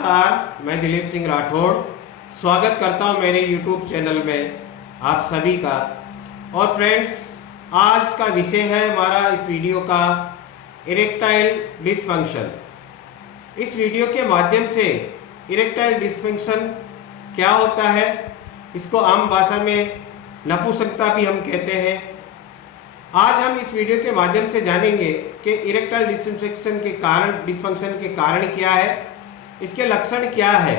नमस्कार, मैं दिलीप सिंह राठौड़ स्वागत करता हूं मेरे YouTube चैनल में आप सभी का। और फ्रेंड्स, आज का विषय है हमारा इस वीडियो का इरेक्टाइल डिसफंक्शन। इस वीडियो के माध्यम से इरेक्टाइल डिसफंक्शन क्या होता है, इसको आम भाषा में नपुंसकता भी हम कहते हैं। आज हम इस वीडियो के माध्यम से जानेंगे कि इरेक्टाइल डिसफंक्शन के कारण क्या है, इसके लक्षण क्या है।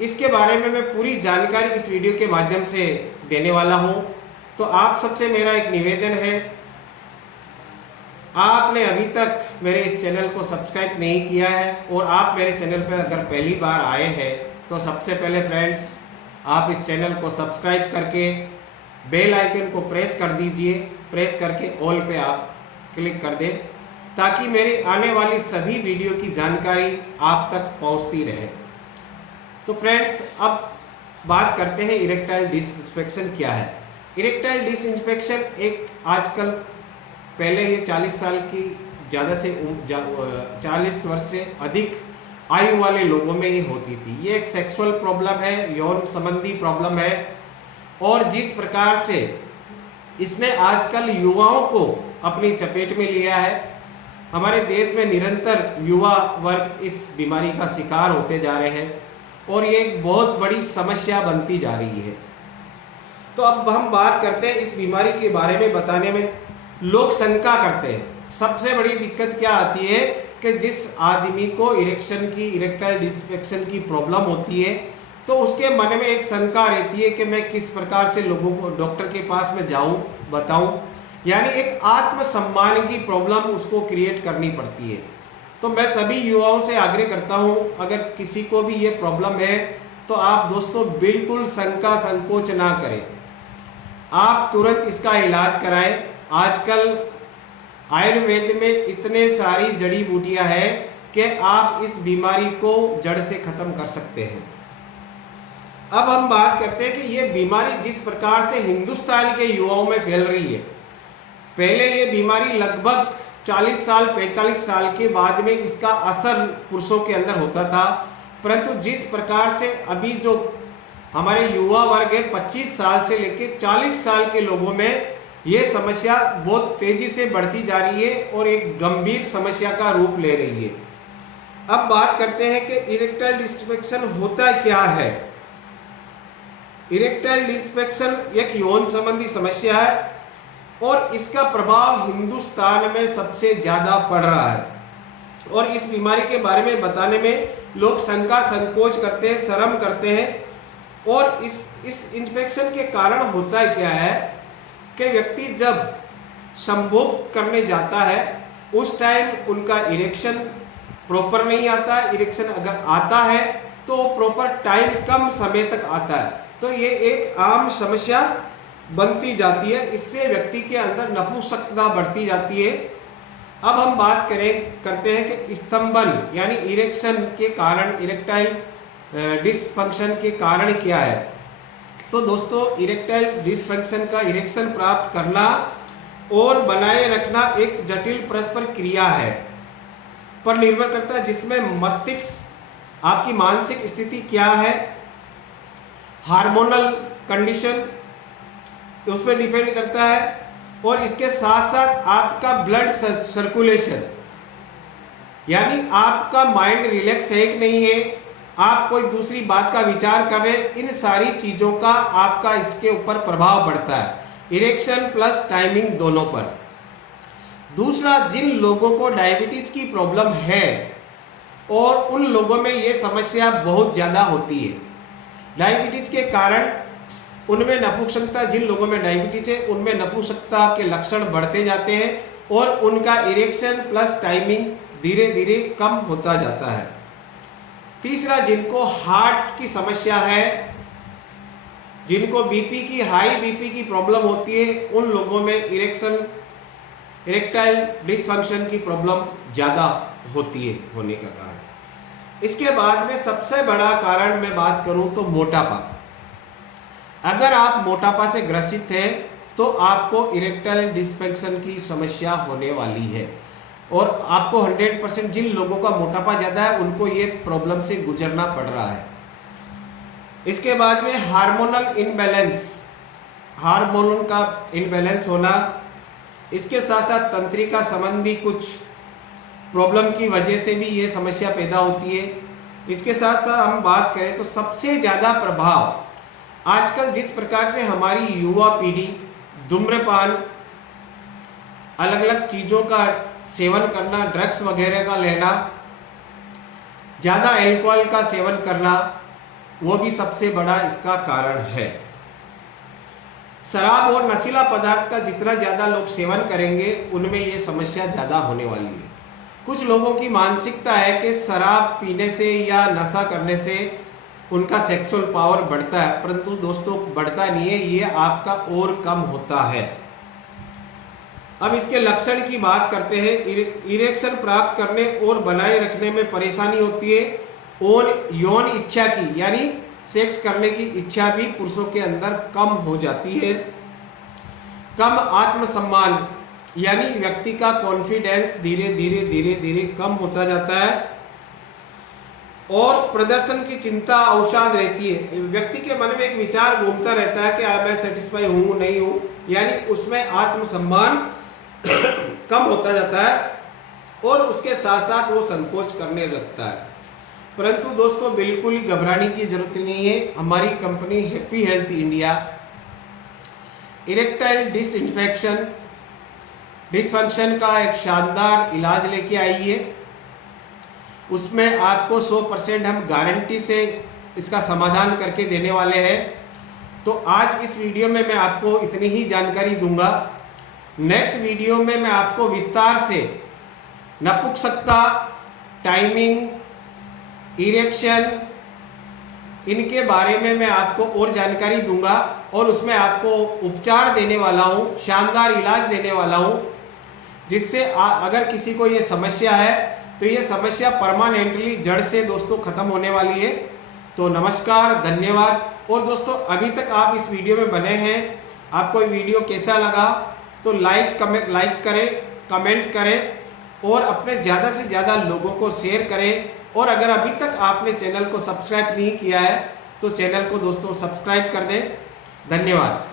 इसके बारे में मैं पूरी जानकारी इस वीडियो के माध्यम से देने वाला हूं। तो आप सबसे मेरा एक निवेदन है, आपने अभी तक मेरे इस चैनल को सब्सक्राइब नहीं किया है और आप मेरे चैनल पर अगर पहली बार आए हैं तो सबसे पहले फ्रेंड्स आप इस चैनल को सब्सक्राइब करके बेल आइकन को प्रेस कर दीजिए। प्रेस करके ऑल पे आप क्लिक कर दें ताकि मेरी आने वाली सभी वीडियो की जानकारी आप तक पहुंचती रहे। तो फ्रेंड्स, अब बात करते हैं इरेक्टाइल डिसइंफेक्शन क्या है। इरेक्टाइल डिसइंफेक्शन एक आजकल, पहले ये 40 साल की ज़्यादा से 40 वर्ष से अधिक आयु वाले लोगों में ये होती थी। ये एक सेक्सुअल प्रॉब्लम है, यौन संबंधी प्रॉब्लम है। और जिस प्रकार से इसने आजकल युवाओं को अपनी चपेट में लिया है, हमारे देश में निरंतर युवा वर्ग इस बीमारी का शिकार होते जा रहे हैं और ये एक बहुत बड़ी समस्या बनती जा रही है। तो अब हम बात करते हैं इस बीमारी के बारे में बताने में लोग शंका करते हैं। सबसे बड़ी दिक्कत क्या आती है कि जिस आदमी को इरेक्टाइल डिसफंक्शन की प्रॉब्लम होती है तो उसके मन में एक शंका रहती है कि मैं किस प्रकार से लोगों को डॉक्टर के पास में जाऊं, बताऊं, यानी एक आत्मसम्मान की प्रॉब्लम उसको क्रिएट करनी पड़ती है। तो मैं सभी युवाओं से आग्रह करता हूं, अगर किसी को भी ये प्रॉब्लम है तो आप दोस्तों बिल्कुल शंका संकोच ना करें, आप तुरंत इसका इलाज कराएं। आजकल आयुर्वेद में इतने सारी जड़ी बूटियां हैं कि आप इस बीमारी को जड़ से खत्म कर सकते हैं। अब हम बात करते हैं कि ये बीमारी जिस प्रकार से हिंदुस्तान के युवाओं में फैल रही है, पहले ये बीमारी लगभग 40 साल 45 साल के बाद में इसका असर पुरुषों के अंदर होता था, परंतु जिस प्रकार से अभी जो हमारे युवा वर्ग है 25 साल से लेकर 40 साल के लोगों में ये समस्या बहुत तेजी से बढ़ती जा रही है और एक गंभीर समस्या का रूप ले रही है। अब बात करते हैं कि इरेक्टाइल डिसफंक्शन होता क्या है। इरेक्टाइल डिसफंक्शन एक यौन संबंधी समस्या है और इसका प्रभाव हिंदुस्तान में सबसे ज्यादा पड़ रहा है। और इस बीमारी के बारे में बताने में लोग शंका संकोच करते हैं, शर्म करते हैं। और इस इन्फेक्शन के कारण होता है क्या है कि व्यक्ति जब संभोग करने जाता है उस टाइम उनका इरेक्शन प्रॉपर नहीं आता। इरेक्शन अगर आता है तो प्रॉपर टाइम कम समय तक आता है, तो ये एक आम समस्या बनती जाती है। इससे व्यक्ति के अंदर नपुंसकता बढ़ती जाती है। अब हम बात करते हैं कि स्तंभन यानी इरेक्शन के कारण, इरेक्टाइल डिसफंक्शन के कारण क्या है। तो दोस्तों, इरेक्टाइल डिसफंक्शन का इरेक्शन प्राप्त करना और बनाए रखना एक जटिल परस्पर क्रिया है पर निर्भर करता है, जिसमें मस्तिष्क, आपकी मानसिक स्थिति क्या है, हार्मोनल कंडीशन उस पर डिपेंड करता है, और इसके साथ साथ आपका ब्लड सर्कुलेशन, यानी आपका माइंड रिलैक्स है कि नहीं है, आप कोई दूसरी बात का विचार कर रहे हैं, इन सारी चीजों का आपका इसके ऊपर प्रभाव पड़ता है, इरेक्शन प्लस टाइमिंग दोनों पर। दूसरा, जिन लोगों को डायबिटीज की प्रॉब्लम है और उन लोगों में ये समस्या बहुत ज्यादा होती है। डायबिटीज के कारण उनमें नपुंसकता, जिन लोगों में डायबिटीज है उनमें नपुंसकता के लक्षण बढ़ते जाते हैं और उनका इरेक्शन प्लस टाइमिंग धीरे धीरे कम होता जाता है। तीसरा, जिनको हार्ट की समस्या है, जिनको हाई बीपी की प्रॉब्लम होती है, उन लोगों में इरेक्टाइल डिसफंक्शन की प्रॉब्लम ज़्यादा होती है होने का कारण। इसके बाद में सबसे बड़ा कारण मैं बात करूं तो मोटापा। अगर आप मोटापा से ग्रसित हैं तो आपको इरेक्टाइल डिसफंक्शन की समस्या होने वाली है। और आपको 100% जिन लोगों का मोटापा ज़्यादा है उनको ये प्रॉब्लम से गुजरना पड़ रहा है। इसके बाद में हार्मोनल इनबैलेंस, हार्मोन का इनबैलेंस होना, इसके साथ साथ तंत्रिका संबंधी कुछ प्रॉब्लम की वजह से भी ये समस्या पैदा होती है। इसके साथ साथ हम बात करें तो सबसे ज़्यादा प्रभाव आजकल जिस प्रकार से हमारी युवा पीढ़ी धूम्रपान, अलग अलग चीज़ों का सेवन करना, ड्रग्स वगैरह का लेना, ज़्यादा अल्कोहल का सेवन करना, वो भी सबसे बड़ा इसका कारण है। शराब और नशीला पदार्थ का जितना ज़्यादा लोग सेवन करेंगे उनमें ये समस्या ज़्यादा होने वाली है। कुछ लोगों की मानसिकता है कि शराब पीने से या नशा करने से उनका सेक्सुअल पावर बढ़ता है, परंतु दोस्तों बढ़ता नहीं है, ये आपका और कम होता है। अब इसके लक्षण की बात करते हैं। इरेक्शन प्राप्त करने और बनाए रखने में परेशानी होती है और यौन इच्छा की यानी सेक्स करने की इच्छा भी पुरुषों के अंदर कम हो जाती है। कम आत्मसम्मान यानी व्यक्ति का कॉन्फिडेंस धीरे धीरे कम होता जाता है और प्रदर्शन की चिंता अवसाद रहती है। व्यक्ति के मन में एक विचार घूमता रहता है कि मैं सेटिस्फाई हूँ नहीं हूँ, यानी उसमें आत्मसम्मान कम होता जाता है और उसके साथ साथ वो संकोच करने लगता है। परंतु दोस्तों बिल्कुल ही घबराने की जरूरत नहीं है। हमारी company happy health India erectile dysfunction का एक शानदार इलाज लेके आई है। उसमें आपको 100% हम गारंटी से इसका समाधान करके देने वाले हैं। तो आज इस वीडियो में मैं आपको इतनी ही जानकारी दूंगा। नेक्स्ट वीडियो में मैं आपको विस्तार से नपुंसकता, टाइमिंग, इरेक्शन, इनके बारे में मैं आपको और जानकारी दूंगा और उसमें आपको उपचार देने वाला हूँ, शानदार इलाज देने वाला हूँ, जिससे अगर किसी को ये समस्या है तो ये समस्या परमानेंटली जड़ से दोस्तों खत्म होने वाली है। तो नमस्कार, धन्यवाद। और दोस्तों अभी तक आप इस वीडियो में बने हैं, आपको ये वीडियो कैसा लगा तो लाइक करें, कमेंट करें और अपने ज़्यादा से ज़्यादा लोगों को शेयर करें। और अगर अभी तक आपने चैनल को सब्सक्राइब नहीं किया है तो चैनल को दोस्तों सब्सक्राइब कर दें। धन्यवाद।